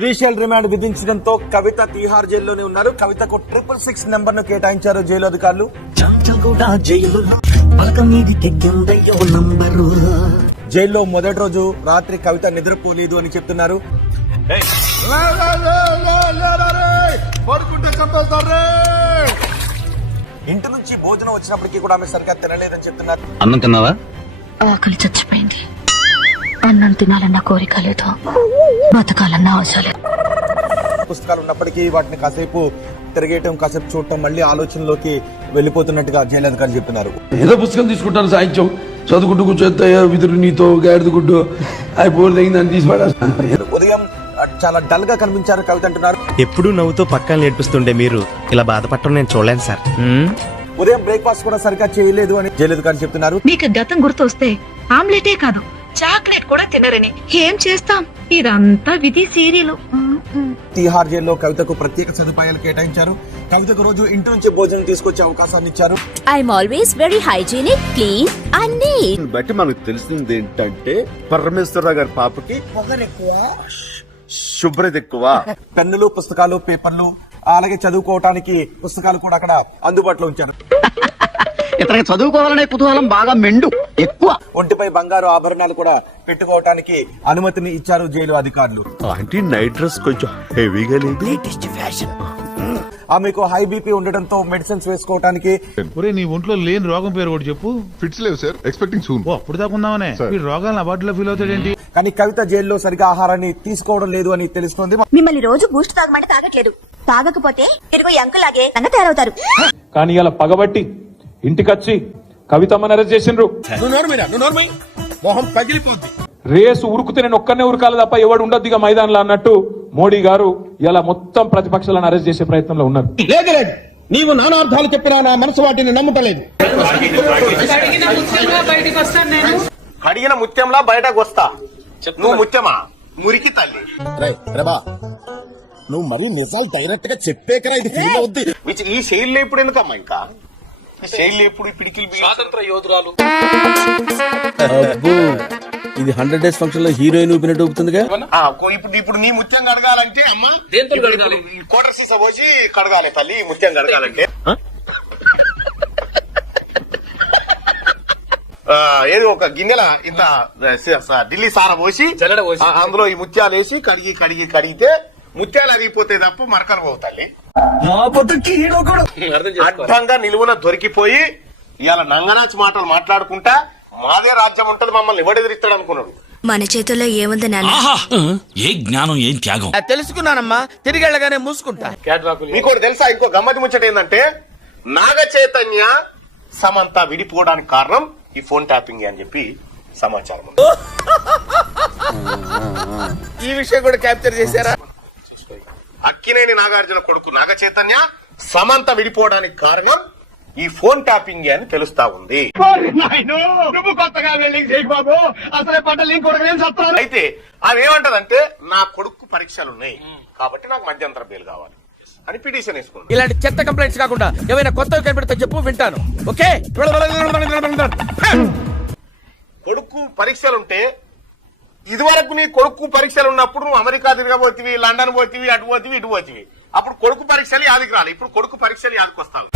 Judicial remand విధించడంతో కవిత తీహార్ జైల్లోనే ఉన్నారు. కవితకు ట్రిపుల్ సిక్స్ నెంబర్ను కేటాయించారు జైలు అధికారులు. జైలులో మొదటి రోజు రాత్రి కవిత నిద్రపోలేదు అని చెప్తున్నారు. ఇంటి నుంచి భోజనం వచ్చినప్పటికీ కూడా ఆమె సరిగ్గా తినలేదని చెప్తున్నారు. అన్నం తిన్నావా? ఆకలి చచ్చిపోయింది. అన్నం తినాలన్న కోరిక లేదు. బతకాలన్న ఆశ లేదు. పుస్తకాలు ఉన్నప్పటికీ వాటిని కాసేపు తిరగేయటం కాసేపు చూడటం మళ్ళీ ఆలోచనలోకి వెళ్ళిపోతున్నట్టుగా జైలు అధికారులు చెప్తున్నారు ఏదో పుస్తకం తీసుకుంటాను సాహిత్యం చదువుకుంటూ కూర్చొని విదురు నీతో గాడిద గుడ్డు అయిపోయి తగిందని తీసి. ఉదయం చాలా డల్గా కనిపించారు కవిత అంటున్నారు. ఎప్పుడూ నవ్వుతూ పక్కన నేర్పిస్తుండే మీరు ఇలా బాధపడటం నేను చూడలేను సార్. ఉదయం బ్రేక్ఫాస్ట్ కూడా సరిగ్గా చేయలేదు అని జైలు అధికారులు చెప్తున్నారు. మీకు గతం గుర్తొస్తే ఆమ్లెటే కాదు. చాక్లెట్ కూడా తినరని. ఏం చేస్తాం? ఇదంతా విధి సీరియల్. తీహార్ జైల్లో కవితకు ప్రత్యేక సదుపాయాలు కేటాయించారు. కవితకు రోజు ఇంటి నుంచి భోజనం తీసుకొచ్చే అవకాశాన్ని ఇచ్చారు. I'm always very hygienic, clean and neat. దీన్ని బట్టి మనకు తెలిసింది ఏంటంటే పరమేశ్వరరావు గారి పాపకి శుభ్రత ఎక్కువ. పెన్నులు పుస్తకాలు పేపర్లు అలాగే చదువుకోవటానికి పుస్తకాలు కూడా అక్కడ అందుబాటులో ఉంచారు. ఇతనికి చదువుకోవాలనే కుతూహలం బాగా మెండు ఎక్కువ. ఒంటిపై బంగారు ఆభరణాలు కూడా పెట్టుకోవటానికి అనుమతిని ఇచ్చారు జైలు అధికారులు. ఆంటీ నైట్ డ్రెస్ కొంచెం హెవీగా లేదు. ఆమెకు హై బీపీ ఉండడంతో మెడిసిన్స్ వేసుకోవటానికి ఒరే నీ ఒంట్లో లేని రోగం పేరు ఒకటి చెప్పు. ఫిట్స్ లేవు సార్ ఎక్స్పెక్టింగ్ సూన్ ఓ అప్పుడు దాకా ఉన్నావనే. ఈ రోగాలను అవార్డులో ఫీల్ అవుతాడేంటి? కానీ కవిత జైల్లో సరిగా ఆహారాన్ని తీసుకోవడం లేదు అని తెలుస్తోంది. మిమ్మల్ని రోజు బూస్ట్ తాగమంటే తాగట్లేదు. తాగకపోతే తిరుగు ఎంకలాగే రంగ తయారవుతారు. కానీ ఇలా పగబట్టి ఇంటికొచ్చి కవితమ్మని అరెస్ట్ చేసిండ్రు. రేసు ఉరుకుతే నేను ఒక్కనే ఉరకాలి తప్ప ఎవడు ఉండద్దు ఇక మైదానంలో అన్నట్టు మోడీ గారు ఇలా మొత్తం ప్రతిపక్షాలను అరెస్ట్ చేసే ప్రయత్నంలో ఉన్నారు. లేదు లేదు. నీవు నానార్థాలు చెప్పినా నా మనసు వాటిని నమ్ముటలేదు. అడిగిన ముత్యంలా బయటకు వస్తా. నువ్వు ముత్యమా? మురికి తల్లి. ప్రభా నువ్వు మరీ నిజాలు డైరెక్ట్గా చెప్పేకరా ఇది ఫీల్ అవుద్ది. ఈ శైలిలో ఇప్పుడు ఎందుకమ్మా ఇంకా? ఈ శైలిలో ఎప్పుడు పిడికిలు స్వాతంత్ర ఇది హండ్రెడ్ డేస్ ఫంక్షన్లో హీరోయిన్ ఊపినట్టు ఊపుతుందిగా? ఇప్పుడు ఇప్పుడు నీ ముత్యం కడగాలంటే అమ్మా. ఈ కోటర్ సీసా పోసి కడగాలి తల్లి ఈ ముత్యం కడగాలంటే. ఆ, ఏది ఒక గిన్నెల ఇంత స- స- ఢిల్లీ సార పోసి ఆ, అందులో ఈ ముత్యాలు వేసి కడిగి కడిగి కడిగితే ముత్యాలు అరిగిపోతే తప్ప మరకలు తల్లి. అడ్డంగా నిలువున దొరికిపోయి ఇవాళ నంగనాచి మాటలు మాట్లాడుకుంటా మాదే రాజ్యం ఉంటది మమ్మల్ని ఎవడెదిరిస్తాడు అనుకున్నాడు. మన చేతుల్లో ఏముంది నాన్న? ఏ జ్ఞానం ఏం త్యాగం? తెలుసుకున్నానమ్మా తిరిగి వెళ్ళగానే మూసుకుంటా. ఇంకోటి తెలుసా? ఇంకో గమ్మతి ముచ్చట ఏంటంటే నాగ చైతన్య సమంత విడిపోవడానికి కారణం ఈ ఫోన్ ట్యాపింగ్ అని చెప్పి సమాచారం. ఈ విషయం కూడా క్యాప్చర్ చేశారా? అక్కినేని నాగార్జున కొడుకు నాగ చైతన్య సమంత విడిపోవడానికి కారణం ఈ ఫోన్ ట్యాపింగ్ అని తెలుస్తా ఉంది. అయితే ఆమె ఏమంటదంటే నా కొడుకు పరీక్షలు ఉన్నాయి కాబట్టి నాకు మధ్యంతర బెయిల్ కావాలి అని పిటిషన్ వేసుకుంది ఇలాంటి చెత్త కంప్లైంట్స్ కాకుండా ఏమైనా కొత్తవి కనిపెడితే చెప్పు వింటాను. ఓకే? కొడుకు పరీక్షలుంటే ఇదివరకు నీ కొడుకు పరీక్షలు ఉన్నప్పుడు నువ్వు అమెరికా తిరగబోతివి లండన్ పోతివి అటు పోతివి ఇటు పోతివి. అప్పుడు కొడుకు పరీక్షలు యాదికి రాలి. ఇప్పుడు కొడుకు పరీక్షలు యాదికి వస్తాను.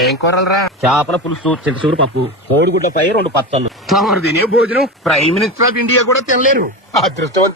ఏం కూరలరా? చేపల పులుసు చింతచూరు పప్పు కోడిగుడ్ల పై రెండు పచ్చళ్ళు. తమరు తినే భోజనం ప్రైమ్ మినిస్టర్ ఆఫ్ ఇండియా కూడా తినలేరు. అదృష్టవంతులు